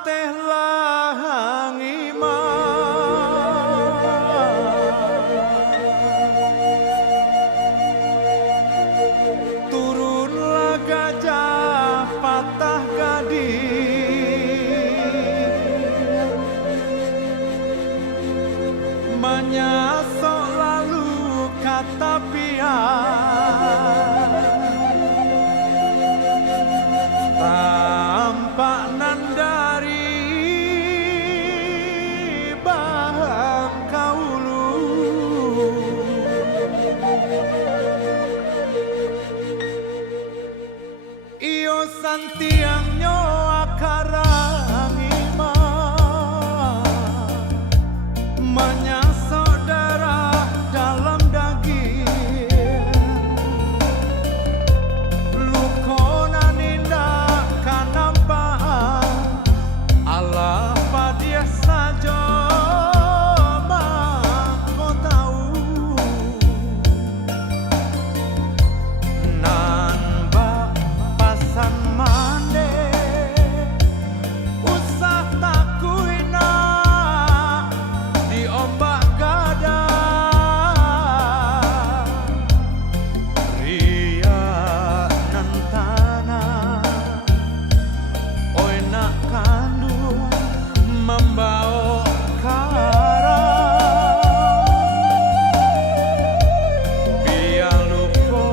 teh lahangima turun gajah patah gading menyasok lalu kata pian tampak nan dari bahang kaulu iyo santiang nyoa karangima menyasok darah dalam daging lukona ninda kanampaan Allah padia saja kau tahu nan bak pasan mande usah takuina diombak gada ria nan tanah oi nak kandung membawa kara biar lupa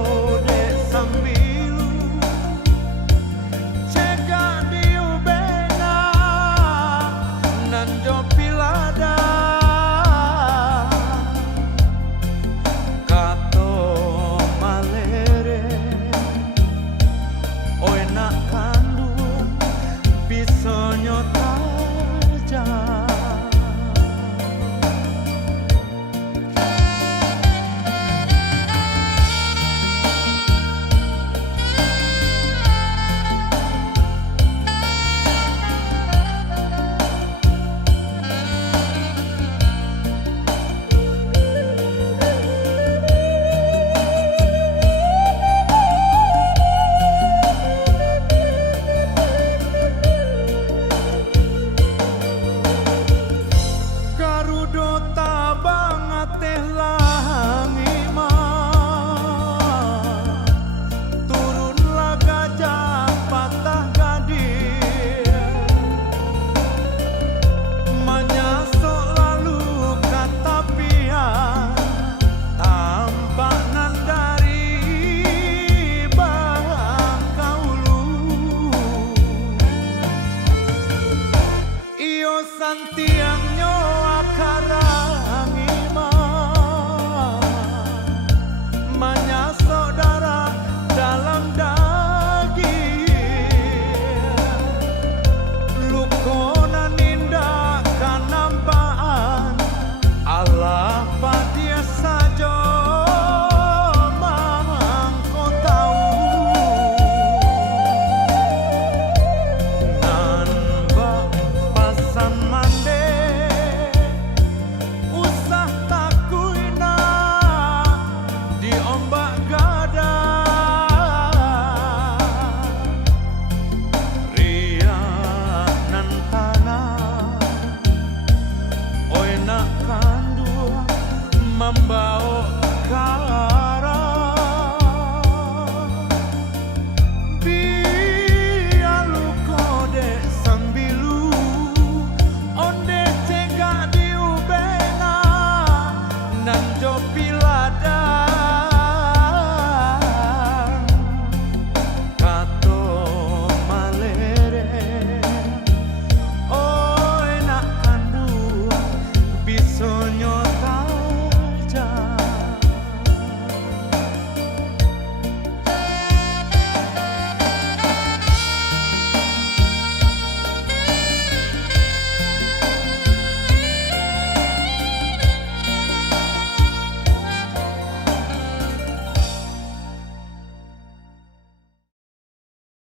dek sambilu cegah diubena nan jo pilada kato malere oi nak kandung pisonyo tajam Garudo tabang teh lahangima turunlah gajah patah gading menyasok lalu kata pian tampak nan dari bahang kaulu iyo santi